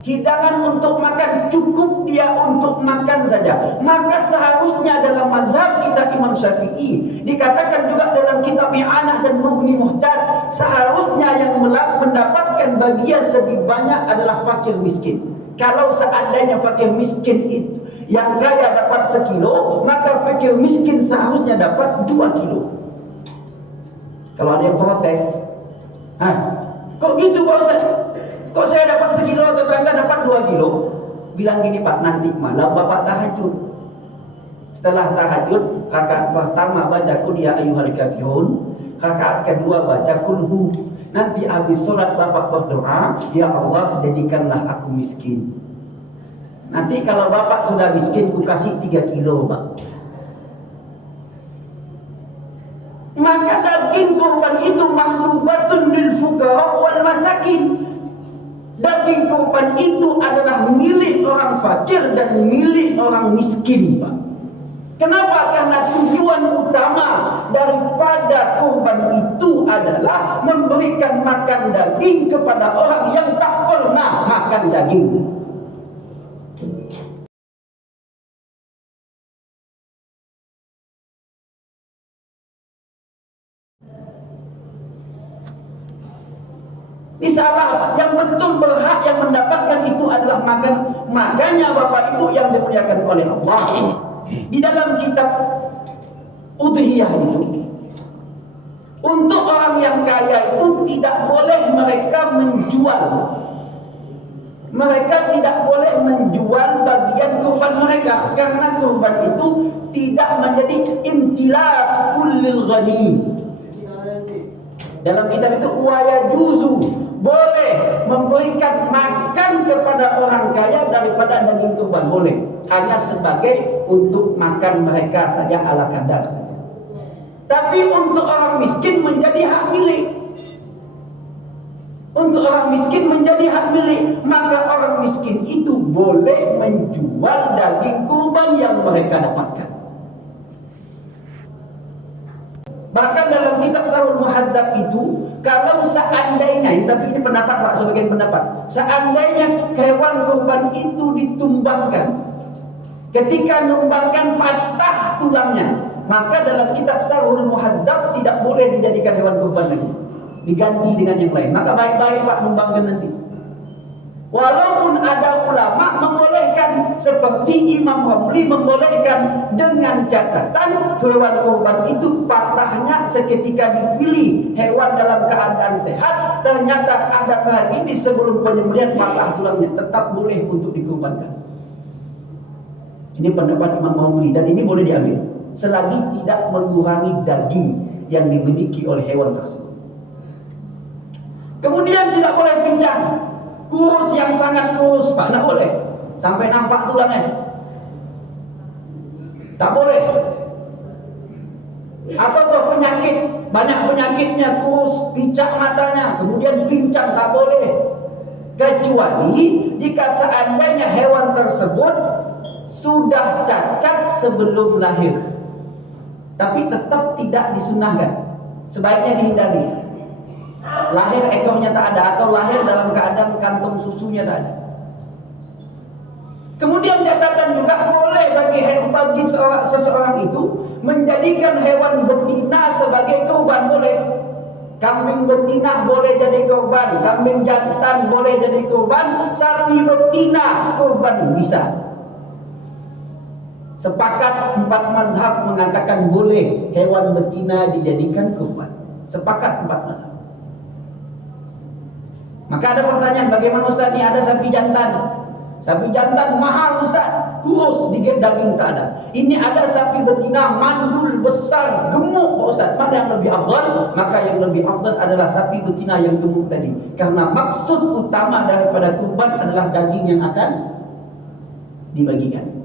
hidangan untuk makan cukup dia untuk makan saja, maka seharusnya dalam mazhab kita Imam Syafi'i, dikatakan juga dalam kitab I'anah dan Mughni Muhtaj, seharusnya yang mendapatkan bagian lebih banyak adalah fakir miskin. Kalau seandainya fakir miskin itu yang kaya dapat 1 kilo, maka fakir miskin seharusnya dapat 2 kilo. Kalau ada yang protes, kok gitu Pak Ustaz? Kok saya dapat 1 kilo, tetangga dapat 2 kilo? Bilang gini Pak, nanti malam Bapak tahajud. Setelah tahajud, rakaat pertama baca qul ya ayyuhal kafirun, rakaat kedua baca qul hu. Nanti habis sholat Bapak berdoa, ya Allah jadikanlah aku miskin. Nanti kalau Bapak sudah miskin, ku kasih 3 kilo Pak. Maka daging kurban itu mahlubatun lil fuqara wal masakin. Daging kurban itu adalah milik orang fakir dan milik orang miskin, Pak. Kenapa? Karena tujuan utama daripada kurban itu adalah memberikan makan daging kepada orang yang tak pernah makan daging. Ini salah, yang betul berhak yang mendapatkan itu adalah makan. Makanya Bapak Ibu yang dimuliakan oleh Allah, di dalam kitab Udhiyah itu, untuk orang yang kaya itu tidak boleh mereka menjual. Mereka tidak boleh menjual bagian kurban mereka, karena kurban itu tidak menjadi imtilak kullil ghani. Dalam kitab itu waya juzu, boleh memberikan makan kepada orang kaya daripada daging kurban, boleh, hanya sebagai untuk makan mereka saja ala kadar saja. Tapi untuk orang miskin menjadi hak milik. Untuk orang miskin menjadi hak milik, maka orang miskin itu boleh menjual daging kurban yang mereka dapatkan. Bahkan dalam kitab Sarhul Muhadzab itu, kalau seandainya, tapi ini pendapat Pak, sebagian pendapat, seandainya hewan kurban itu ditumbangkan, ketika numbangkan patah tulangnya, maka dalam kitab Sarhul Muhadzab tidak boleh dijadikan hewan kurban lagi, diganti dengan yang lain. Maka baik-baik Pak numbangkan nanti. Walaupun ada ulama membolehkan, seperti Imam Ramli membolehkan, dengan catatan hewan kurban itu patahnya seketika dipilih, hewan dalam keadaan sehat, ternyata ada tragedi sebelum penyembelihan patah tulangnya, tetap boleh untuk dikurbankan. Ini pendapat Imam Ramli, dan ini boleh diambil selagi tidak mengurangi daging yang dimiliki oleh hewan tersebut. Kemudian tidak boleh pincang. Kurus yang sangat kurus Pak, tak boleh. Sampai nampak tulangnya, tak boleh. Atau berpenyakit, banyak penyakitnya, kurus, picak matanya, kemudian pincang, tak boleh. Kecuali jika seandainya hewan tersebut sudah cacat sebelum lahir, tapi tetap tidak disunahkan, sebaiknya dihindari. Lahir ekornya tak ada, atau lahir dalam keadaan kantong susunya tak ada. Kemudian catatan juga boleh bagi seseorang itu menjadikan hewan betina sebagai kurban, boleh. Kambing betina boleh jadi kurban, kambing jantan boleh jadi kurban, sapi betina kurban bisa. Sepakat 4 mazhab mengatakan boleh hewan betina dijadikan kurban. Sepakat 4 mazhab. Maka ada pertanyaan, bagaimana Ustaz, ini ada sapi jantan. Sapi jantan mahal Ustaz, kurus, dikit daging tak ada. Ini ada sapi betina mandul besar, gemuk Pak Ustaz. Mana yang lebih afdal? Maka yang lebih afdal adalah sapi betina yang gemuk tadi. Karena maksud utama daripada kurban adalah daging yang akan dibagikan.